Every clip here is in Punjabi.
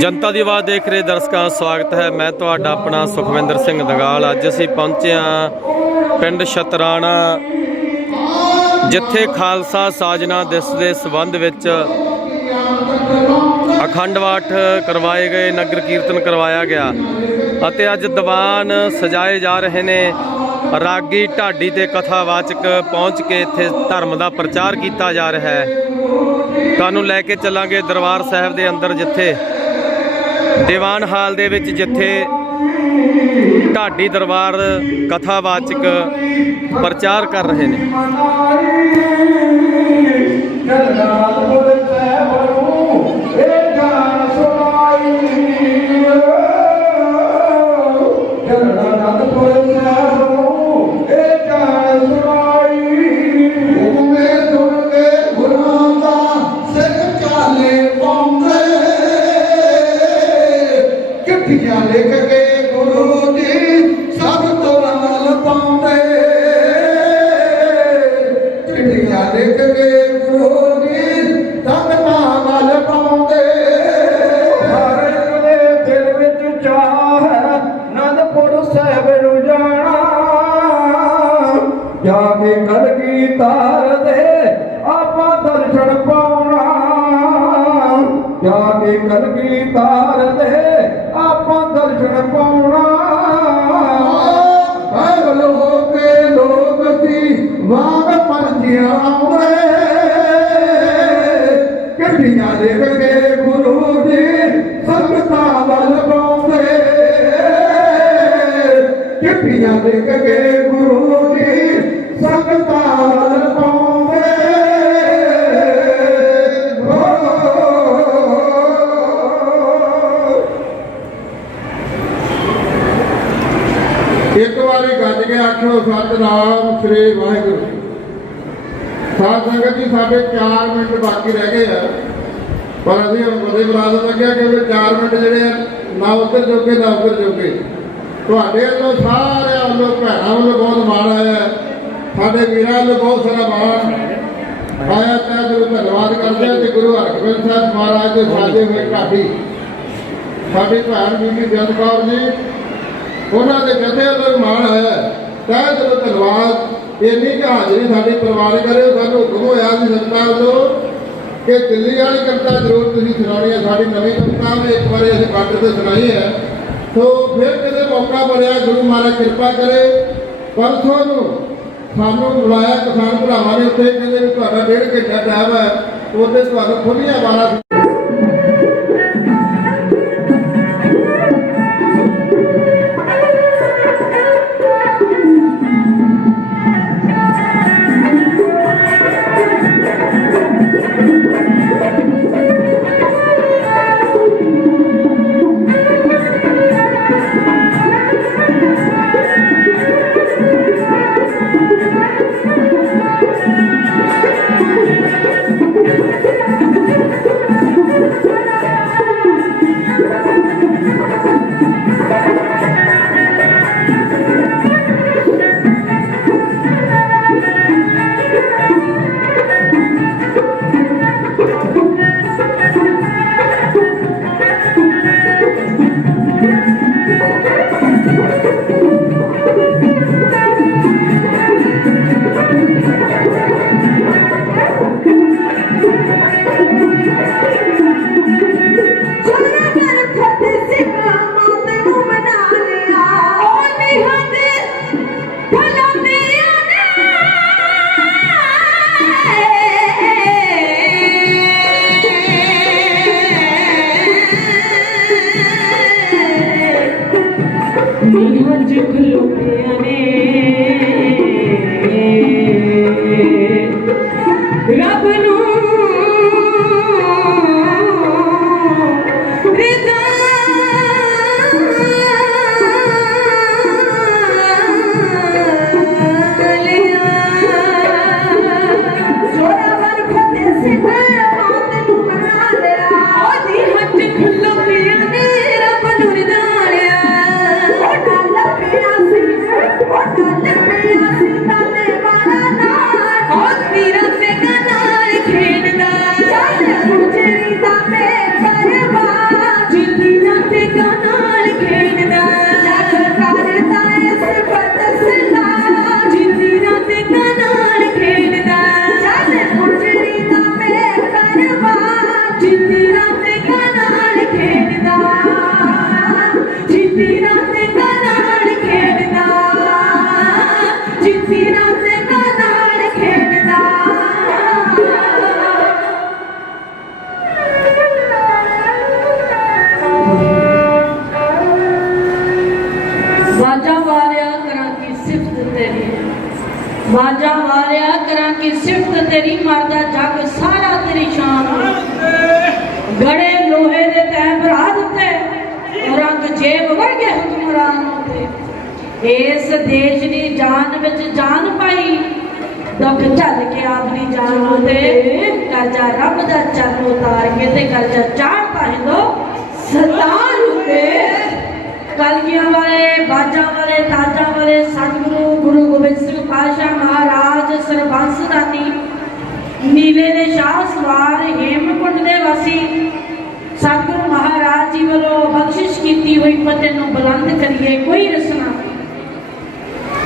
ਜਨਤਾ ਦੀ ਆਵਾਜ਼ ਦੇਖ ਰਹੇ ਦਰਸ਼ਕਾਂ ਦਾ ਸਵਾਗਤ ਹੈ। ਮੈਂ ਤੁਹਾਡਾ ਆਪਣਾ ਸੁਖਵਿੰਦਰ ਸਿੰਘ ਦਗਾਲ। ਅੱਜ ਅਸੀਂ ਪਹੁੰਚੇ ਹਾਂ ਪਿੰਡ ਸ਼ਤਰਾਣਾ ਜਿੱਥੇ ਖਾਲਸਾ ਸਾਜਨਾ ਦਿਵਸ ਦੇ ਸਬੰਧ ਵਿੱਚ ਅਖੰਡ ਪਾਠ ਕਰਵਾਏ ਗਏ, ਨਗਰ ਕੀਰਤਨ ਕਰਵਾਇਆ ਗਿਆ ਅਤੇ ਅੱਜ ਦੀਵਾਨ ਸਜਾਏ ਜਾ ਰਹੇ ਨੇ। ਰਾਗੀ ਢਾਡੀ ਤੇ ਕਥਾਵਾਚਕ ਪਹੁੰਚ ਕੇ ਇੱਥੇ ਧਰਮ ਦਾ ਪ੍ਰਚਾਰ ਕੀਤਾ ਜਾ ਰਿਹਾ ਹੈ। ਤੁਹਾਨੂੰ ਲੈ ਕੇ ਚੱਲਾਂਗੇ ਦਰਬਾਰ ਸਾਹਿਬ ਦੇ ਅੰਦਰ, ਜਿੱਥੇ ਦੀਵਾਨ ਹਾਲ ਦੇ ਵਿੱਚ ਜਿੱਥੇ ਢਾਡੀ ਦਰਬਾਰ ਕਥਾਵਾਚਕ ਪ੍ਰਚਾਰ ਕਰ ਰਹੇ ਨੇ। ਕੇ ਗੁਰੂ ਜੀ ਸੰਗਤਾਂ ਵੱਲ ਪਾਉਂਦੇ। ਕਿੱਡੀਆਂ ਲਿਖ ਕੇ ਗੁਰੂ ਜੀ ਸੰਗਤਾਂ ਵੱਲ ਪਾਉਂਦੇ। ਇੱਕ ਵਾਰੀ ਗੱਜ ਕੇ ਆਖਿਓ, ਸਤਨਾਮ ਸ੍ਰੀ ਵਾਹਿਗੁਰੂ। ਸਾਧ ਸੰਗਤ ਜੀ, ਸਾਡੇ 4 ਮਿੰਟ ਬਾਕੀ ਰਹਿ ਗਏ ਆ। ਪਰ ਅਸੀਂ ਹੁਣ ਬਦੇ ਬਰਾਦ ਲੱਗਿਆ ਕਿ ਇਹ 4 ਮਿੰਟ ਜਿਹੜੇ ਆ, ਨਾ ਉੱਧਰ ਜੋਗੇ, ਨਾ ਉੱਧਰ ਜੋਗੇ। ਤੁਹਾਡੇ ਵੱਲੋਂ ਸਾਰੇ ਵੱਲੋਂ, ਭੈਣਾਂ ਵੱਲੋਂ ਬਹੁਤ ਮਾਣ ਆਇਆ ਸਾਡੇ ਵੀਰਾਂ ਵੱਲੋਂ ਬਹੁਤ ਸਾਰਾ ਮਾਣ ਆਇਆ ਤਾਂ ਜੋ ਧੰਨਵਾਦ ਕਰਦੇ ਹਾਂ ਤੇ ਗੁਰੂ ਹਰਗੋਬਿੰਦ ਸਾਹਿਬ ਮਹਾਰਾਜ ਦੇ ਸਾਜੇ ਹੋਏ ਘਾਟੀ ਸਾਡੀ ਭੈਣ ਬੀਬੀ ਜਨ ਕੌਰ ਜੀ, ਉਹਨਾਂ ਦੇ ਜਥੇ ਵੱਲੋਂ ਮਾਣ ਆਇਆ ਤਾਂ ਜਦੋਂ ਧੰਨਵਾਦ, ਇੰਨੀ ਕੁ ਹਾਜ਼ਰੀ ਸਾਡੀ ਪਰਿਵਾਰ ਕਰੇ ਸਾਨੂੰ ਹੁਕਮ ਹੋਇਆ ਸੀ ਸਰਕਾਰ ਤੋਂ ਕਿ ਦਿੱਲੀ ਵਾਲੀ ਕਵਿਤਾ ਜ਼ਰੂਰ ਤੁਸੀਂ ਸੁਣਾਉਣੀ ਹੈ, ਸਾਡੀ ਨਵੀਂ ਕਵਿਤਾ ਵੀ ਇੱਕ ਵਾਰੀ ਅਸੀਂ ਕੱਟ ਤੇ ਸੁਣਾਈ ਹੈ। ਸੋ ਫਿਰ ਕਿਤੇ ਮੌਕਾ ਬਣਿਆ ਗੁਰੂ ਮਹਾਰਾਜ ਕਿਰਪਾ ਕਰੇ, ਪਰਸੋਂ ਨੂੰ ਸਾਨੂੰ ਬੁਲਾਇਆ ਕਿਸਾਨ ਭਰਾਵਾਂ ਨੇ, ਉੱਥੇ ਕਹਿੰਦੇ ਤੁਹਾਡਾ ਡੇਢ ਘੰਟਾ ਟਾਈਮ ਹੈ, ਉਹਦੇ ਤੁਹਾਨੂੰ ਖੁੱਲੀਆਂ ਬਾਰਾਂ ਨੇ ਨਿਹੰਗ ਖਲੋਤਿਆਂ ਨੇ ਰੱਬ ਨੂੰ ਸਿਫਤ ਤੇਰੀ ਮਰਦਾ ਜੱਗ ਸਾਰਾ ਤੇਰੀ ਸ਼ਾਨ ਗੜੇ ਲੋਹੇ ਦੇ ਤੈ ਭਰਾ ਦਿੱਤੇ, ਰੰਗ ਜੇਬ ਵਰਗੇ ਹੁਕਮਰਾਨ ਤੇ ਇਸ ਦੇਸ਼ ਦੀ ਜਾਨ ਵਿੱਚ ਜਾਨ ਪਾਈ, ਦੁੱਖ ਝੱਲ ਕੇ ਆਪਣੀ ਜਾਨ ਉਤੇ ਕਰਜ਼ਾ ਰੱਬ ਦਾ ਚਰਨ ਉਤਾਰ ਕੇ ਤੇ ਕਰਜ਼ਾ ਚਾੜਤਾ ਹਿੰਦੋ ਸਤਾਰ ਉਤੇ। ਕਲਗੀਆਂ ਵਾਲੇ, ਬਾਜਾਂ ਵਾਲੇ, ਤਾਜਾਂ ਵਾਲੇ ਸਤਿਗੁਰੂ, ਗੁਰੂ ਗੋਬਿੰਦ ਸਿੰਘ ਪਾਤਸ਼ਾਹ, ਮਹਾਰਾਜ ਸਰਬੰਸ ਦਾਨੀ ਨੀਲੇ ਦੇ ਸ਼ਾਹ ਸਵਾਰ ਹੇਮਕੁੰਡ ਦੇ ਵਾਸੀ ਸਤਿਗੁਰੂ ਮਹਾਰਾਜ ਜੀ ਵੱਲੋਂ ਬਖਸ਼ਿਸ਼ ਕੀਤੀ ਹੋਈ ਫਤਿਹ ਨੂੰ ਬੁਲੰਦ ਕਰੀਏ। ਕੋਈ ਰਸਨਾ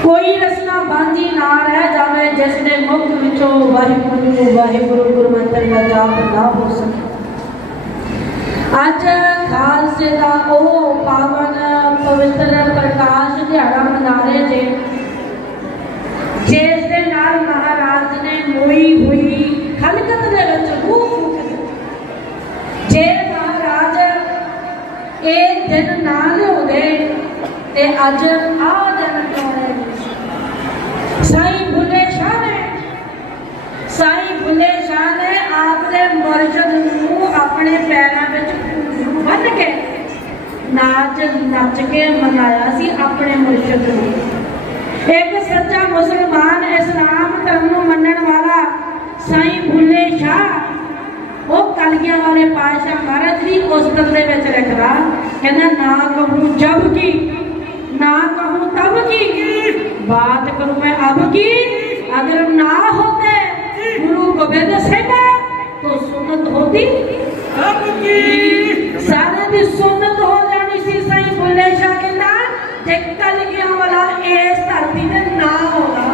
ਕੋਈ ਰਸਨਾ ਬਾਂਝੀ ਨਾ ਰਹਿ ਜਾਵੇ ਜਿਸ ਦੇ ਮੁਖ ਵਿੱਚੋਂ ਵਾਹਿਗੁਰੂ ਵਾਹਿਗੁਰੂ ਗੁਰਮੰਤਰ ਦਾ ਜਾਪ ਨਾ ਹੋ ਸਕੇ। ਅੱਜ ਖਾਲਸੇ ਦਾ ਉਹ ਪਾਵਨ ਪਵਿੱਤਰ ਪ੍ਰਕਾਸ਼ ਦਿਹਾੜਾ ਮਨਾ ਰਹੇ ਜੇ ਜਿਸ ਦੇ ਨਾਲ ਮਹਾਰਾਜ ਨੇ ਮੋਈ ਹੋਈ ਖਲਕਤ ਦੇ ਵਿੱਚ ਰੂਹ ਫੂਕ ਦਿੱਤੀ ਜੇ ਮਹਾਰਾਜ ਇਹ ਦਿਨ ਨਾ ਲਿਆਉਂਦੇ ਤੇ ਅੱਜ ਆ ਦਿਨ ਕਿਉਂ ਸਾਈਂ ਬੁੱਲੇ ਸ਼ਾਹ ਨੇ, ਸਾਈ ਬੁੱਲੇ ਸ਼ਾਹ ਨੇ ਆਪਦੇ ਮੁਰਸ਼ਦ ਨੂੰ ਆਪਣੇ ਪੈਰਾਂ ਵਿੱਚ ਬੰਨ ਕੇ ਨਾਚ, ਨੱਚ ਕੇ ਮਨਾਇਆ ਸੀ ਆਪਣੇ ਮੁਰਸ਼ਦ ਨੂੰ। ਇੱਕ ਸੱਚਾ ਮੁਸਲਮਾਨ ਇਸਲਾਮ ਧਰਮ ਨੂੰ ਮੰਨਣ ਵਾਲਾ ਸਾਈਂ ਭੁੱਲੇ ਸ਼ਾਹ ಕಲ್ಗೆ ಅವರೇ ಪಾಶ ಮರದ್ರಿ ಓಸ್ತಂದ್ರೆ ಬೆಚರಕರ कहना ना कहूँ जब की ना कहूँ तब की। बात करूँ मैं अब की अगर ना होते गुरु गोविंद सिंह तो सुनत होती। अब की। सारे दी सुनत हो जानी सी साईं भोले शाह के वाला इस धरती में ना होगा।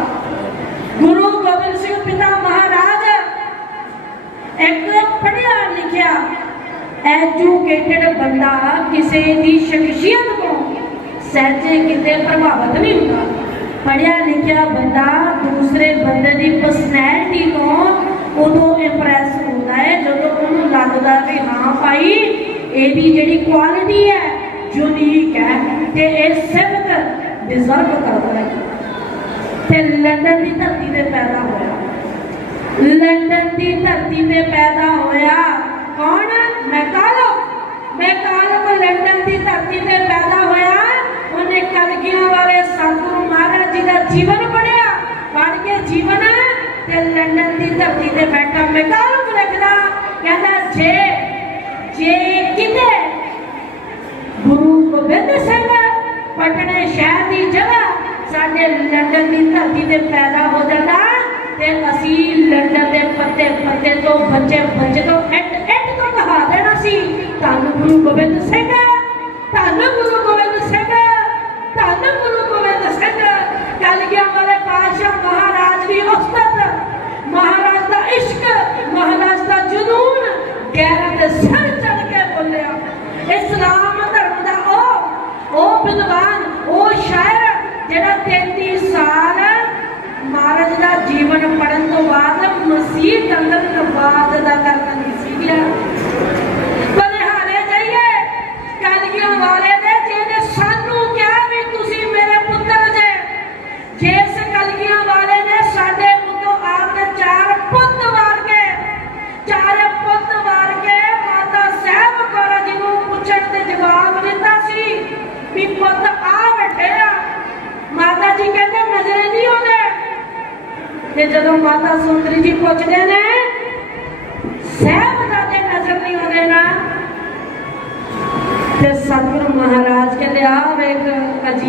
ਐਜੂਕੇਟਿਡ ਬੰਦਾ ਕਿਸੇ ਦੀ ਸ਼ਖਸੀਅਤ ਤੋਂ ਸਹਿਜੇ ਕਿਤੇ ਪ੍ਰਭਾਵਿਤ ਨਹੀਂ ਹੁੰਦਾ। ਪੜ੍ਹਿਆ ਲਿਖਿਆ ਬੰਦਾ ਦੂਸਰੇ ਬੰਦੇ ਦੀ ਪਰਸਨੈਲਿਟੀ ਤੋਂ ਉਦੋਂ ਇੰਪ੍ਰੈਸ ਹੁੰਦਾ ਹੈ, ਜਦੋਂ ਉਹਨੂੰ ਲੱਗਦਾ ਵੀ ਹਾਂ ਭਾਈ, ਇਹਦੀ ਜਿਹੜੀ ਕੁਆਲਿਟੀ ਹੈ ਯੂਨੀਕ ਹੈ, ਤੇ ਇਹ ਸਿਫਤ ਡਿਜ਼ਰਵ ਕਰਦਾ ਹੈ। ਤੇ ਲੰਡਨ ਦੀ ਧਰਤੀ ਤੇ ਪੈਦਾ ਹੋਇਆ। ਲੰਡਨ ਦੀ ਧਰਤੀ ਤੇ ਪੈਦਾ ਹੋਇਆ ਕੌਣ? ਮੈਂ ਕਾਲੋ ਮੈਕਾਲੋ ਮੈਕਾਲੋ ਲੰਡਨ ਦੀ ਧਰਤੀ ਤੇ ਪੈਦਾ ਹੋਇਆ? ਉਹਨੇ ਕਲਗੀਆਂ ਵਾਲੇ ਸਤਿਗੁਰੂ ਮਹਾਰਾਜ ਜੀ ਦਾ ਜੀਵਨ ਪੜਿਆ ਪੜ ਕੇ ਜੀਵਨ ਤੇ ਲੰਡਨ ਦੀ ਧਰਤੀ ਤੇ ਬੈਠਾ। ਮੈਕਾਲੋ ਲਿਖਦਾ ਕਹਿੰਦਾ, ਜੇ ਜੇ ਕਿਤੇ ਗੁਰੂ ਗੋਬਿੰਦ ਸਿੰਘ ਪਟਨੇ ਸ਼ਹਿਰ ਦੀ ਜਗ੍ਹਾ ਸਾਡੇ ਲੰਡਨ ਦੀ ਧਰਤੀ ਤੇ ਪੈਦਾ ਹੋ ਜਾਂਦਾ ਤੇ ਅਸੀਂ ਲੰਡਨ ਦੇ ਪੱਤੇ ਪੱਤੇ ਤੋਂ ਬੱਚੇ ਬੱਚੇ ਤੋਂ ਇੱਟ ਇੱਟ ਤੋਂ ਕਹਾ ਦੇਣਾ ਸੀ। ਧੰਨ ਗੁਰੂ ਗੋਬਿੰਦ ਸਿੰਘ ਧੰਨ ਗੁਰੂ ਗੋਬਿੰਦ ਸਿੰਘ ਧੰਨ ਗੁਰੂ ਗੋਬਿੰਦ ਸਿੰਘ ਕਲਗੀਆਂ ਵਾਲੇ ਪਾਤਸ਼ਾਹ ਮਹਾਰਾਜ ਦੀ ਉਸਤਤ। ਮਹਾਰਾਜ ਦਾ ਇਸ਼ਕ, ਮਹਾਰਾਜ ਦਾ ਜਨੂਨ, ਗੈਰਾਂ ਦੇ ਚੜ ਕੇ ਬੋਲਿਆ। ਇਸਲਾਮ ਧਰਮ ਦਾ ਉਹ ਉਹ ਵਿਦਵਾਨ, ਉਹ ਸ਼ਾਇਰ ਜਿਹੜਾ 33 ਸਾਲ ਮਹਾਰਾਜ ਦਾ ਜੀਵਨ ਪੜਨ ਤੋਂ ਬਾਅਦ ਮਸੀਹ ਅੰਦਰ ਨਵਾਦ ਦਾ ਕਰਨਾ ਨਹੀਂ ਸੀ ਗਿਆ ਬਲਿਹਾਰੇ ਜਾਈਏ ਕਲਗੀਆਂ ਵਾਲੇ ਨੇ ਜਿਹਨੇ ਸਾਨੂੰ ਕਿਹਾ ਵੀ ਤੁਸੀਂ ਮੇਰੇ ਪੁੱਤਰ ਜੇ ਜਿਸ ਕਲਗੀਆਂ ਵਾਲੇ ਨੇ ਸਾਡੇ ਉੱਤੋਂ ਆਪਨੇ ਚਾਰ ਪੁੱਤ ਵਾਰ ਕੇ ਚਾਰੇ ਪੁੱਤ ਵਾਰ ਕੇ ਮਾਤਾ ਸਾਹਿਬ ਕੌਰ ਜੀ ਨੂੰ ਪੁੱਛਣ ਤੇ ਜਵਾਬ ਦਿੱਤਾ ਸੀ ਵੀ ਪੁੱਤ ਆ ਬੈਠੇ ਆ ਮਾਤਾ ਜੀ ਕਹਿੰਦੇ ਨਜ਼ਰੇ ਨਹੀਂ ਆਉਂਦੇ ਤੇ ਜਦੋਂ ਮਾਤਾ ਸੁੰਦਰੀ ਜੀ ਪੁੱਛਦੇ ਨੇ ਸਾਹਿਬ ਦਾ ਤੇ ਨਜ਼ਰ ਨਹੀਂ ਆਉਂਦੇ ਨਾ। ਤੇ ਸਤਿਗੁਰੂ ਮਹਾਰਾਜ ਕਹਿੰਦੇ ਆ ਵੇਖ ਅਜੀਬ